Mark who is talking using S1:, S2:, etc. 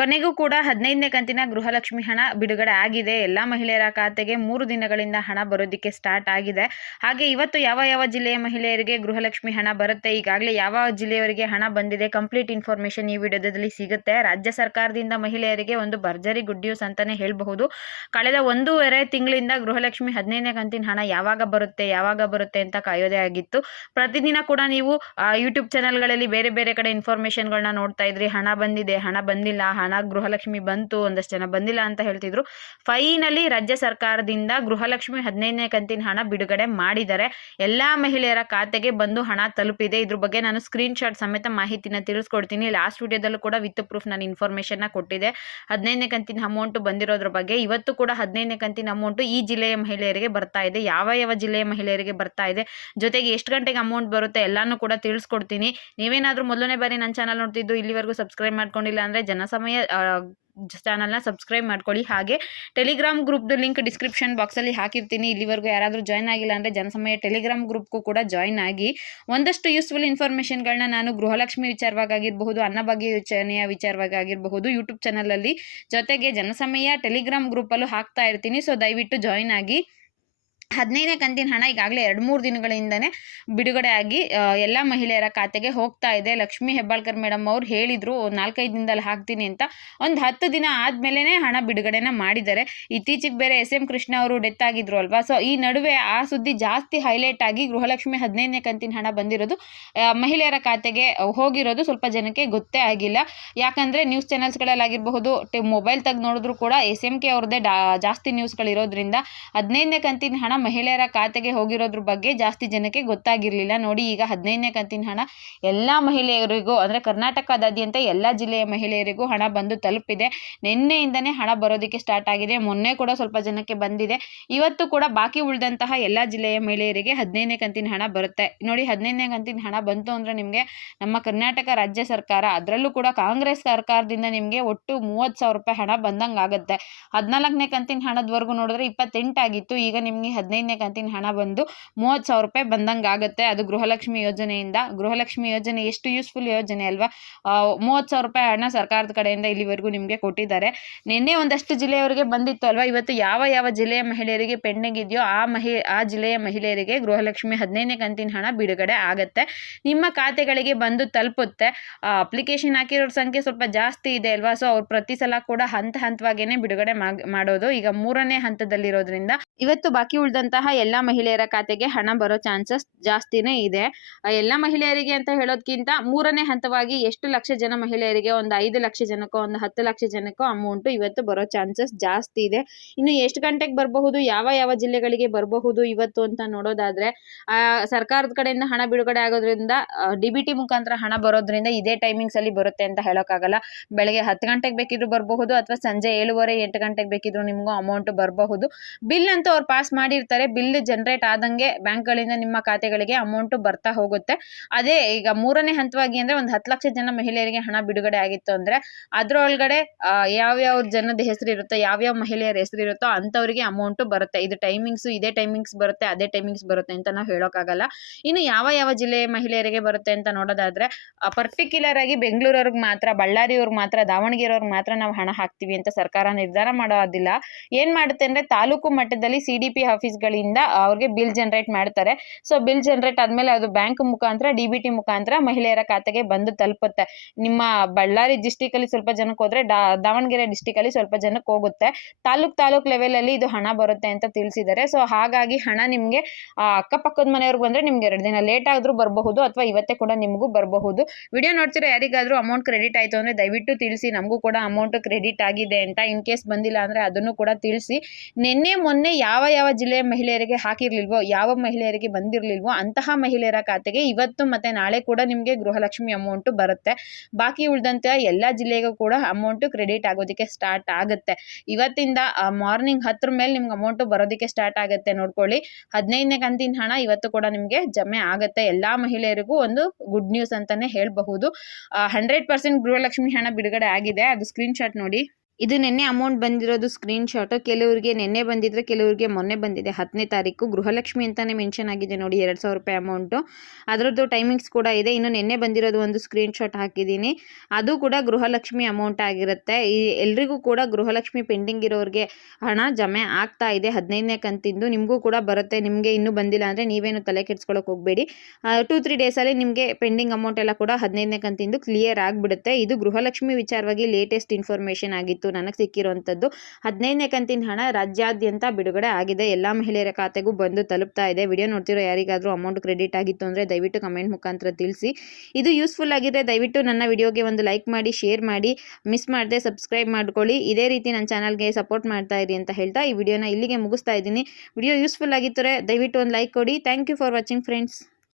S1: ಕೊನೆಗೂ ಕೂಡ ಹದಿನೈದನೇ ಕಂತಿನ ಗೃಹಲಕ್ಷ್ಮಿ ಹಣ ಬಿಡುಗಡೆ ಆಗಿದೆ. ಎಲ್ಲ ಮಹಿಳೆಯರ ಖಾತೆಗೆ ಮೂರು ದಿನಗಳಿಂದ ಹಣ ಬರೋದಕ್ಕೆ ಸ್ಟಾರ್ಟ್ ಆಗಿದೆ. ಹಾಗೆ ಇವತ್ತು ಯಾವ ಯಾವ ಜಿಲ್ಲೆಯ ಮಹಿಳೆಯರಿಗೆ ಗೃಹಲಕ್ಷ್ಮಿ ಹಣ ಬರುತ್ತೆ? ಈಗಾಗಲೇ ಯಾವ ಜಿಲ್ಲೆಯವರಿಗೆ ಹಣ ಬಂದಿದೆ? ಕಂಪ್ಲೀಟ್ ಇನ್ಫಾರ್ಮೇಷನ್ ಈ ವಿಡಿಯೋದಲ್ಲಿ ಸಿಗುತ್ತೆ. ರಾಜ್ಯ ಸರ್ಕಾರದಿಂದ ಮಹಿಳೆಯರಿಗೆ ಒಂದು ಭರ್ಜರಿ ಗುಡ್ ನ್ಯೂಸ್ ಅಂತಲೇ ಹೇಳಬಹುದು. ಕಳೆದ ಒಂದೂವರೆ ತಿಂಗಳಿಂದ ಗೃಹಲಕ್ಷ್ಮಿ ಹದಿನೈದನೇ ಕಂತಿನ ಹಣ ಯಾವಾಗ ಬರುತ್ತೆ ಯಾವಾಗ ಬರುತ್ತೆ ಅಂತ ಕಾಯೋದೇ ಆಗಿತ್ತು. ಪ್ರತಿದಿನ ಕೂಡ ನೀವು ಯೂಟ್ಯೂಬ್ ಚಾನಲ್ಗಳಲ್ಲಿ ಬೇರೆ ಬೇರೆ ಕಡೆ ಇನ್ಫಾರ್ಮೇಷನ್ಗಳನ್ನ ನೋಡ್ತಾ ಇದ್ರಿ. ಹಣ ಬಂದಿದೆ, ಹಣ ಬಂದಿಲ್ಲ, ಹಣ ಗೃಹಲಕ್ಷ್ಮಿ ಬಂತು, ಒಂದಷ್ಟು ಜನ ಬಂದಿಲ್ಲ ಅಂತ ಹೇಳ್ತಿದ್ರು. ಫೈನಲಿ ರಾಜ್ಯ ಸರ್ಕಾರದಿಂದ ಗೃಹಲಕ್ಷ್ಮಿ ಹದಿನೈದನೇ ಕಂತಿನ ಹಣ ಬಿಡುಗಡೆ ಮಾಡಿದ್ದಾರೆ ಎಲ್ಲ ಮಹಿಳೆಯರ ಖಾತೆಗೆ ಬಂದು ಹಣ ತಲುಪಿದೆ. ಇದ್ರ ಬಗ್ಗೆ ನಾನು ಸ್ಕ್ರೀನ್ ಶಾಟ್ ಸಮೇತ ಮಾಹಿತಿನ ತಿಳಿಸ್ಕೊಡ್ತೀನಿ. ಲಾಸ್ಟ್ ವಿಡಿಯೋದಲ್ಲೂ ಕೂಡ ವಿತ್ ಪ್ರೂಫ್ ನಾನು ಇನ್ಫಾರ್ಮೇಷನ್ನ ಕೊಟ್ಟಿದೆ ಹದಿನೈದನೇ ಕಂತಿನ ಅಮೌಂಟ್ ಬಂದಿರೋದ್ರ ಬಗ್ಗೆ ಇವತ್ತು ಕೂಡ ಹದಿನೈದನೇ ಕಂತಿನ ಅಮೌಂಟು ಈ ಜಿಲ್ಲೆಯ ಮಹಿಳೆಯರಿಗೆ ಬರ್ತಾ ಇದೆ. ಯಾವ ಯಾವ ಜಿಲ್ಲೆಯ ಮಹಿಳೆಯರಿಗೆ ಬರ್ತಾ ಇದೆ, ಜೊತೆಗೆ ಎಷ್ಟು ಗಂಟೆಗೆ ಅಮೌಂಟ್ ಬರುತ್ತೆ ಎಲ್ಲಾನು ಕೂಡ ತಿಳಿಸ್ಕೊಡ್ತೀನಿ. ನೀವೇನಾದರೂ ಮೊದಲನೇ ಬಾರಿ ನನ್ನ ಚಾನಲ್ ನೋಡ್ತಿದ್ದು, ಇಲ್ಲಿವರೆಗೂ ಸಬ್ಸ್ಕ್ರೈಬ್ ಮಾಡ್ಕೊಂಡಿಲ್ಲ ಅಂದರೆ ಜನಸಮಯ ಚಾನಲ್ನ ಸಬ್ಸ್ಕ್ರೈಬ್ ಮಾಡ್ಕೊಳ್ಳಿ. ಹಾಗೆ ಟೆಲಿಗ್ರಾಮ್ ಗ್ರೂಪ್ದು ಲಿಂಕ್ ಡಿಸ್ಕ್ರಿಪ್ಷನ್ ಬಾಕ್ಸಲ್ಲಿ ಹಾಕಿರ್ತೀನಿ. ಇಲ್ಲಿವರೆಗೂ ಯಾರಾದರೂ ಜಾಯ್ನ್ ಆಗಿಲ್ಲ ಅಂದರೆ ಜನಸಮಯ ಟೆಲಿಗ್ರಾಮ್ ಗ್ರೂಪ್ಗೂ ಕೂಡ ಜಾಯ್ನ್ ಆಗಿ ಒಂದಷ್ಟು ಯೂಸ್ಫುಲ್ ಇನ್ಫಾರ್ಮೇಷನ್ಗಳನ್ನ ನಾನು ಗೃಹಲಕ್ಷ್ಮಿ ವಿಚಾರವಾಗಿ ಆಗಿರಬಹುದು ಬಗ್ಗೆ ಯೋಚನೆಯ ವಿಚಾರವಾಗಿ ಆಗಿರಬಹುದು ಯೂಟ್ಯೂಬ್ ಚಾನಲಲ್ಲಿ ಜೊತೆಗೆ ಜನಸಮಯ ಟೆಲಿಗ್ರಾಮ್ ಗ್ರೂಪಲ್ಲೂ ಹಾಕ್ತಾ ಇರ್ತೀನಿ. ಸೊ ದಯವಿಟ್ಟು ಜಾಯ್ನ್ ಆಗಿ. ಹದಿನೈದನೇ ಕಂತಿನ ಹಣ ಈಗಾಗಲೇ ಎರಡು ಮೂರು ದಿನಗಳಿಂದನೇ ಬಿಡುಗಡೆ ಆಗಿ ಎಲ್ಲ ಮಹಿಳೆಯರ ಖಾತೆಗೆ ಹೋಗ್ತಾ ಇದೆ. ಲಕ್ಷ್ಮೀ ಹೆಬ್ಬಾಳ್ಕರ್ ಮೇಡಮ್ ಅವ್ರು ಹೇಳಿದರು ನಾಲ್ಕೈದು ದಿನದಲ್ಲಿ ಹಾಕ್ತೀನಿ ಅಂತ. ಒಂದು ಹತ್ತು ದಿನ ಆದಮೇಲೆ ಹಣ ಬಿಡುಗಡೆನ ಮಾಡಿದ್ದಾರೆ. ಇತ್ತೀಚೆಗೆ ಬೇರೆ ಎಸ್ ಎಂ ಕೃಷ್ಣ ಅವರು ಡೆತ್ ಆಗಿದ್ರು ಅಲ್ವಾ? ಸೊ ಈ ನಡುವೆ ಆ ಸುದ್ದಿ ಜಾಸ್ತಿ ಹೈಲೈಟ್ ಆಗಿ ಗೃಹಲಕ್ಷ್ಮಿ ಹದಿನೈದನೇ ಕಂತಿನ ಹಣ ಬಂದಿರೋದು ಮಹಿಳೆಯರ ಖಾತೆಗೆ ಹೋಗಿರೋದು ಸ್ವಲ್ಪ ಜನಕ್ಕೆ ಗೊತ್ತೇ ಆಗಿಲ್ಲ. ಯಾಕಂದರೆ ನ್ಯೂಸ್ ಚಾನಲ್ಸ್ಗಳಲ್ಲಾಗಿರಬಹುದು ಮೊಬೈಲ್ ತೆಗೆದು ನೋಡಿದ್ರು ಕೂಡ ಎಸ್ ಎಂ ಕೆ ಅವ್ರದ್ದೇ ಡಾ, ಜಾಸ್ತಿ ನ್ಯೂಸ್ಗಳಿರೋದ್ರಿಂದ ಹದಿನೈದನೇ ಕಂತಿನ ಹಣ ಮಹಿಳೆಯರ ಖಾತೆಗೆ ಹೋಗಿರೋದ್ರ ಬಗ್ಗೆ ಜಾಸ್ತಿ ಜನಕ್ಕೆ ಗೊತ್ತಾಗಿರಲಿಲ್ಲ. ನೋಡಿ, ಈಗ ಹದಿನೈದನೇ ಕಂತಿನ ಹಣ ಎಲ್ಲ ಮಹಿಳೆಯರಿಗೂ, ಅಂದರೆ ಕರ್ನಾಟಕದಾದ್ಯಂತ ಎಲ್ಲ ಜಿಲ್ಲೆಯ ಮಹಿಳೆಯರಿಗೂ ಹಣ ಬಂದು ತಲುಪಿದೆ. ನಿನ್ನೆಯಿಂದನೇ ಹಣ ಬರೋದಕ್ಕೆ ಸ್ಟಾರ್ಟ್ ಆಗಿದೆ. ಮೊನ್ನೆ ಕೂಡ ಸ್ವಲ್ಪ ಜನಕ್ಕೆ ಬಂದಿದೆ. ಇವತ್ತು ಕೂಡ ಬಾಕಿ ಉಳಿದಂತಹ ಎಲ್ಲ ಜಿಲ್ಲೆಯ ಮಹಿಳೆಯರಿಗೆ ಹದಿನೈದನೇ ಕಂತಿನ ಹಣ ಬರುತ್ತೆ. ನೋಡಿ, ಹದಿನೈದನೇ ಕಂತಿನ ಹಣ ಬಂತು ಅಂದರೆ ನಿಮಗೆ ನಮ್ಮ ಕರ್ನಾಟಕ ರಾಜ್ಯ ಸರ್ಕಾರ, ಅದರಲ್ಲೂ ಕೂಡ ಕಾಂಗ್ರೆಸ್ ಸರ್ಕಾರದಿಂದ ನಿಮಗೆ ಒಟ್ಟು ಮೂವತ್ತು ಸಾವಿರ ರೂಪಾಯಿ ಹಣ ಬಂದಂಗೆ ಆಗುತ್ತೆ ಹದಿನಾಲ್ಕನೇ ಕಂತಿನ ಹಣದವರೆಗೂ ನೋಡಿದ್ರೆ ಇಪ್ಪತ್ತೆಂಟಾಗಿತ್ತು. ಈಗ ನಿಮಗೆ ಹದಿನೈದನೇ ಕಂತಿನ ಹಣ ಬಂದು ಮೂವತ್ತು ಸಾವಿರ ರೂಪಾಯಿ ಬಂದಂಗೆ ಆಗುತ್ತೆ. ಅದು ಗೃಹಲಕ್ಷ್ಮಿ ಯೋಜನೆಯಿಂದ. ಗೃಹಲಕ್ಷ್ಮಿ ಯೋಜನೆ ಎಷ್ಟು ಯೂಸ್ಫುಲ್ ಯೋಜನೆ ಅಲ್ವಾ? ಮೂವತ್ತು ಸಾವಿರ ರೂಪಾಯಿ ಹಣ ಸರ್ಕಾರದ ಕಡೆಯಿಂದ ಇಲ್ಲಿವರೆಗೂ ನಿಮಗೆ ಕೊಟ್ಟಿದ್ದಾರೆ. ನಿನ್ನೆ ಒಂದಷ್ಟು ಜಿಲ್ಲೆಯವರಿಗೆ ಬಂದಿತ್ತು ಅಲ್ವಾ? ಇವತ್ತು ಯಾವ ಯಾವ ಜಿಲ್ಲೆಯ ಮಹಿಳೆಯರಿಗೆ ಪೆಂಡಿಂಗ್ ಇದೆಯೋ ಆ ಮಹಿ, ಆ ಜಿಲ್ಲೆಯ ಮಹಿಳೆಯರಿಗೆ ಗೃಹಲಕ್ಷ್ಮಿ ಹದಿನೈದನೇ ಕಂತಿನ ಹಣ ಬಿಡುಗಡೆ ಆಗುತ್ತೆ. ನಿಮ್ಮ ಖಾತೆಗಳಿಗೆ ಬಂದು ತಲುಪುತ್ತೆ. ಅಪ್ಲಿಕೇಶನ್ ಹಾಕಿರೋರ ಸಂಖ್ಯೆ ಸ್ವಲ್ಪ ಜಾಸ್ತಿ ಇದೆ ಅಲ್ವಾ? ಸೊ ಅವ್ರು ಪ್ರತಿ ಸಲ ಕೂಡ ಹಂತ ಹಂತವಾಗೇನೆ ಬಿಡುಗಡೆ ಮಾಡೋದು. ಈಗ ಮೂರನೇ ಹಂತದಲ್ಲಿರೋದ್ರಿಂದ. ಇವತ್ತು ಬಾಕಿ ಉಳಿದಂತಹ ಎಲ್ಲ ಮಹಿಳೆಯರ ಖಾತೆಗೆ ಹಣ ಬರೋ ಚಾನ್ಸಸ್ ಜಾಸ್ತಿನೇ ಇದೆ. ಎಲ್ಲ ಮಹಿಳೆಯರಿಗೆ ಅಂತ ಹೇಳೋದ್ಕಿಂತ ಮೂರನೇ ಹಂತವಾಗಿ ಎಷ್ಟು ಲಕ್ಷ ಜನ ಮಹಿಳೆಯರಿಗೆ ಒಂದು ಐದು ಲಕ್ಷ ಜನಕ್ಕೋ ಒಂದು ಹತ್ತು ಲಕ್ಷ ಜನಕ್ಕೋ ಅಮೌಂಟ್ ಇವತ್ತು ಬರೋ ಚಾನ್ಸಸ್ ಜಾಸ್ತಿ ಇದೆ. ಇನ್ನು ಎಷ್ಟು ಗಂಟೆಗೆ ಬರಬಹುದು ಯಾವ ಯಾವ ಜಿಲ್ಲೆಗಳಿಗೆ ಬರಬಹುದು ಇವತ್ತು ಅಂತ ನೋಡೋದಾದ್ರೆ ಆ, ಸರ್ಕಾರದ ಕಡೆಯಿಂದ ಹಣ ಬಿಡುಗಡೆ ಆಗೋದ್ರಿಂದ ಡಿ ಬಿ ಮುಖಾಂತರ ಹಣ ಬರೋದ್ರಿಂದ ಇದೇ ಟೈಮಿಂಗ್ಸ್ ಅಲ್ಲಿ ಬರುತ್ತೆ ಅಂತ ಹೇಳೋಕ್ಕಾಗಲ್ಲ. ಬೆಳಗ್ಗೆ ಹತ್ತು ಗಂಟೆಗೆ ಬೇಕಿದ್ರು ಬರಬಹುದು ಅಥವಾ ಸಂಜೆ ಏಳುವರೆ ಎಂಟು ಗಂಟೆಗೆ ಬೇಕಿದ್ರು ನಿಮಗೂ ಅಮೌಂಟ್ ಬರಬಹುದು. ಬಿಲ್ ಅಂತೂ ಅವ್ರು ಪಾಸ್ ಮಾಡಿರ್ತಾರೆ. ಬಿಲ್ ಜನರೇಟ್ ಆದಂಗೆ ಬ್ಯಾಂಕ್ಗಳಿಂದ ನಿಮ್ಮ ಖಾತೆಗಳಿಗೆ ಅಮೌಂಟ್ ಬರ್ತಾ ಹೋಗುತ್ತೆ. ಅದೇ ಈಗ ಮೂರನೇ ಹಂತವಾಗಿ ಅಂದ್ರೆ ಒಂದು ಹತ್ತು ಲಕ್ಷ ಜನ ಮಹಿಳೆಯರಿಗೆ ಹಣ ಬಿಡುಗಡೆ ಆಗಿತ್ತು ಅಂದ್ರೆ ಅದ್ರೊಳಗಡೆ ಯಾವ ಜನದ ಹೆಸರು ಇರುತ್ತೋ, ಯಾವ್ಯಾವ ಮಹಿಳೆಯರ ಹೆಸರು ಇರುತ್ತೋ ಅಂಥವ್ರಿಗೆ ಅಮೌಂಟ್ ಬರುತ್ತೆ. ಇದು ಟೈಮಿಂಗ್ಸ್ ಇದೇ ಟೈಮಿಂಗ್ಸ್ ಬರುತ್ತೆ, ಅದೇ ಟೈಮಿಂಗ್ಸ್ ಬರುತ್ತೆ ಅಂತ ನಾವು ಹೇಳೋಕ್ಕಾಗಲ್ಲ ಇನ್ನು ಯಾವ ಯಾವ ಜಿಲ್ಲೆ ಮಹಿಳೆಯರಿಗೆ ಬರುತ್ತೆ ಅಂತ ನೋಡೋದಾದ್ರೆ ಪರ್ಟಿಕ್ಯುಲರ್ ಆಗಿ ಬೆಂಗಳೂರವ್ರಿಗೆ ಮಾತ್ರ, ಬಳ್ಳಾರಿಯವ್ರಿಗೆ ಮಾತ್ರ, ದಾವಣಗೆರೆಯವ್ರಿಗೆ ಮಾತ್ರ ನಾವು ಹಣ ಹಾಕ್ತೀವಿ ಅಂತ ಸರ್ಕಾರ ನಿರ್ಧಾರ ಮಾಡೋದಿಲ್ಲ. ಏನ್ ಮಾಡುತ್ತೆ ಅಂದ್ರೆ ತಾಲೂಕು ಮಟ್ಟದಲ್ಲಿ ಸಿಡಿಪಿ ಆಫೀಸ್ ಆಫೀಸ್ಗಳಿಂದ ಅವ್ರಿಗೆ ಬಿಲ್ ಜನರೇಟ್ ಮಾಡ್ತಾರೆ. ಸೊ ಬಿಲ್ ಜನರೇಟ್ ಆದ್ಮೇಲೆ ಅದು ಬ್ಯಾಂಕ್ ಮುಖಾಂತರ ಡಿ ಬಿ ಟಿ ಮುಖಾಂತರ ಮಹಿಳೆಯರ ಖಾತೆಗೆ ಬಂದು ತಲುಪುತ್ತೆ. ನಿಮ್ಮ ಬಳ್ಳಾರಿ ಡಿಸ್ಟಿಕಲ್ಲಿ ಸ್ವಲ್ಪ ಜನಕ್ಕೆ ಹೋದ್ರೆ ಡಾ- ದಾವಣಗೆರೆ ಡಿಸ್ಟಿಕ್ ಅಲ್ಲಿ ಸ್ವಲ್ಪ ಜನಕ್ಕೆ ಹೋಗುತ್ತೆ. ತಾಲೂಕ್ ತಾಲೂಕ್ ಲೆವೆಲಲ್ಲಿ ಇದು ಹಣ ಬರುತ್ತೆ ಅಂತ ತಿಳಿಸಿದ್ದಾರೆ. ಸೊ ಹಾಗಾಗಿ ಹಣ ನಿಮ್ಗೆ ಅಕ್ಕಪಕ್ಕದ ಮನೆಯವ್ರಿಗೆ ಬಂದ್ರೆ ನಿಮ್ಗೆ ಎರಡು ದಿನ ಲೇಟ್ ಆದ್ರೂ ಬರಬಹುದು ಅಥವಾ ಇವತ್ತೇ ಕೂಡ ನಿಮಗೂ ಬರಬಹುದು. ವಿಡಿಯೋ ನೋಡ್ತಿರೋ ಯಾರಿಗಾದರೂ ಅಮೌಂಟ್ ಕ್ರೆಡಿಟ್ ಆಯ್ತು ಅಂದ್ರೆ ದಯವಿಟ್ಟು ತಿಳಿಸಿ. ನಮಗೂ ಕೂಡ ಅಮೌಂಟ್ ಕ್ರೆಡಿಟ್ ಆಗಿದೆ ಅಂತ ಇನ್ ಕೇಸ್ ಬಂದಿಲ್ಲ ಅಂದ್ರೆ ಅದನ್ನು ಕೂಡ ತಿಳಿಸಿ. ನಿನ್ನೆ, ಮೊನ್ನೆ ಯಾವ ಯಾವ ಜಿಲ್ಲೆಯ ಮಹಿಳೆಯರಿಗೆ ಹಾಕಿರ್ಲಿಲ್ವೋ, ಯಾವ ಮಹಿಳೆಯರಿಗೆ ಬಂದಿರಲಿಲ್ವೋ ಅಂತಹ ಮಹಿಳೆಯರ ಖಾತೆಗೆ ಇವತ್ತು ಮತ್ತೆ ನಾಳೆ ಕೂಡ ನಿಮಗೆ ಗೃಹಲಕ್ಷ್ಮಿ ಅಮೌಂಟ್ ಬರುತ್ತೆ. ಬಾಕಿ ಉಳಿದಂತೆ ಎಲ್ಲ ಜಿಲ್ಲೆಗೂ ಕೂಡ ಅಮೌಂಟ್ ಕ್ರೆಡಿಟ್ ಆಗೋದಕ್ಕೆ ಸ್ಟಾರ್ಟ್ ಆಗುತ್ತೆ. ಇವತ್ತಿಂದ ಮಾರ್ನಿಂಗ್ ಹತ್ತರ ಮೇಲೆ ನಿಮ್ಗೆ ಅಮೌಂಟ್ ಬರೋದಕ್ಕೆ ಸ್ಟಾರ್ಟ್ ಆಗುತ್ತೆ ನೋಡ್ಕೊಳ್ಳಿ. ಹದಿನೈದನೇ ಕಂತಿನ ಹಣ ಇವತ್ತು ಕೂಡ ನಿಮಗೆ ಜಮೆ ಆಗುತ್ತೆ. ಎಲ್ಲಾ ಮಹಿಳೆಯರಿಗೂ ಒಂದು ಗುಡ್ ನ್ಯೂಸ್ ಅಂತಾನೆ ಹೇಳಬಹುದು. ಹಂಡ್ರೆಡ್ ಪರ್ಸೆಂಟ್ ಗೃಹಲಕ್ಷ್ಮಿ ಹಣ ಬಿಡುಗಡೆ ಆಗಿದೆ. ಅದು ಸ್ಕ್ರೀನ್ಶಾಟ್ ನೋಡಿ. ಇದು ನಿನ್ನೆ ಅಮೌಂಟ್ ಬಂದಿರೋದು ಸ್ಕ್ರೀನ್ ಶಾಟು ಕೆಲವರಿಗೆ ನಿನ್ನೆ ಬಂದಿದ್ರೆ ಕೆಲವರಿಗೆ ಮೊನ್ನೆ ಬಂದಿದೆ. ಹತ್ತನೇ ತಾರೀಕು ಗೃಹಲಕ್ಷ್ಮಿ ಅಂತಲೇ ಮೆನ್ಷನ್ ಆಗಿದೆ ನೋಡಿ, ಎರಡು ಸಾವಿರ ರೂಪಾಯಿ ಅಮೌಂಟು ಅದರದ್ದು ಟೈಮಿಂಗ್ಸ್ ಕೂಡ ಇದೆ. ಇನ್ನು ನಿನ್ನೆ ಬಂದಿರೋದು ಒಂದು ಸ್ಕ್ರೀನ್ ಶಾಟ್ ಹಾಕಿದ್ದೀನಿ. ಅದು ಕೂಡ ಗೃಹಲಕ್ಷ್ಮಿ ಅಮೌಂಟ್ ಆಗಿರುತ್ತೆ. ಈ ಎಲ್ರಿಗೂ ಕೂಡ ಗೃಹಲಕ್ಷ್ಮಿ ಪೆಂಡಿಂಗ್ ಇರೋರಿಗೆ ಹಣ ಜಮೆ ಆಗ್ತಾ ಇದೆ. ಹದಿನೈದನೇ ಕಂತಿಂದು ನಿಮಗೂ ಕೂಡ ಬರುತ್ತೆ. ನಿಮಗೆ ಇನ್ನೂ ಬಂದಿಲ್ಲ ಅಂದರೆ ನೀವೇನು ತಲೆ ಕೆಡ್ಸ್ಕೊಳಕ್ಕೆ ಹೋಗಬೇಡಿ. ಟೂ ತ್ರೀ ಡೇಸಲ್ಲಿ ನಿಮಗೆ ಪೆಂಡಿಂಗ್ ಅಮೌಂಟ್ ಎಲ್ಲ ಕೂಡ ಹದಿನೈದನೇ ಕಂತಿಂದು ಕ್ಲಿಯರ್ ಆಗಿಬಿಡುತ್ತೆ. ಇದು ಗೃಹಲಕ್ಷ್ಮಿ ವಿಚಾರವಾಗಿ ಲೇಟೆಸ್ಟ್ ಇನ್ಫಾರ್ಮೇಷನ್ ಆಗಿತ್ತು. ನನಗೆ ಸಿಕ್ಕಿರುವಂಥದ್ದು ಹದಿನೈದನೇ ಕಂತಿನ ಹಣ ರಾಜ್ಯಾದ್ಯಂತ ಬಿಡುಗಡೆ ಆಗಿದೆ. ಎಲ್ಲ ಮಹಿಳೆಯರ ಖಾತೆಗೂ ಬಂದು ತಲುಪ್ತಾ ಇದೆ. ವಿಡಿಯೋ ನೋಡ್ತಿರೋ ಯಾರಿಗಾದರೂ ಅಮೌಂಟ್ ಕ್ರೆಡಿಟ್ ಆಗಿತ್ತು ಅಂದರೆ ದಯವಿಟ್ಟು ಕಮೆಂಟ್ ಮುಖಾಂತರ ತಿಳಿಸಿ. ಇದು ಯೂಸ್ಫುಲ್ ಆಗಿದ್ರೆ ದಯವಿಟ್ಟು ನನ್ನ ವಿಡಿಯೋಗೆ ಒಂದು ಲೈಕ್ ಮಾಡಿ ಶೇರ್ ಮಾಡಿ ಮಿಸ್ ಮಾಡದೆ ಸಬ್ಸ್ಕ್ರೈಬ್ ಮಾಡ್ಕೊಳ್ಳಿ. ಇದೇ ರೀತಿ ನನ್ನ ಚಾನಲ್ಗೆ ಸಪೋರ್ಟ್ ಮಾಡ್ತಾ ಇರಿ ಅಂತ ಹೇಳ್ತಾ ಈ ವಿಡಿಯೋನ ಇಲ್ಲಿಗೆ ಮುಗಿಸ್ತಾ ಇದ್ದೀನಿ. ವಿಡಿಯೋ ಯೂಸ್ಫುಲ್ ಆಗಿತ್ತು ದಯವಿಟ್ಟು ಒಂದು ಲೈಕ್ ಕೊಡಿ. Thank you for watching friends